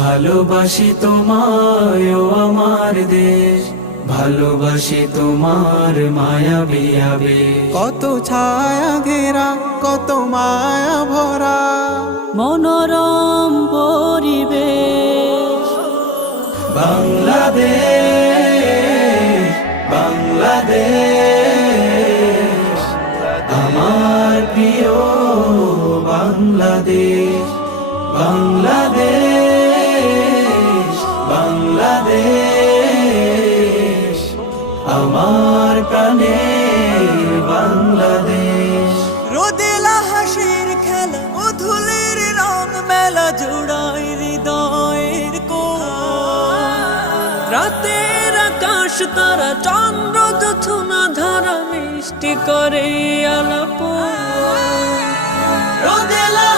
ভালোবাসি তোমায় ও আমার দেশ, ভালোবাসি তোমার মায়াবী আবেশ। কত ছায়া ঘেরা কত মায়া ভরা মনোরম পরিবেশ। বাংলাদেশ বাংলাদেশ আমার প্রিয় বাংলাদেশ। বাংলাদেশ বাংলাদেশ আমার প্রাণের বাংলাদেশ। রোদেলা হাসির খেলা ও ধুলির রং মেলা জোড়ায় হৃদয়ের রাতের আকাশ তারা চন্দ্র জোছনা ধারা মিষ্টি করে আলাপ। রোদেলা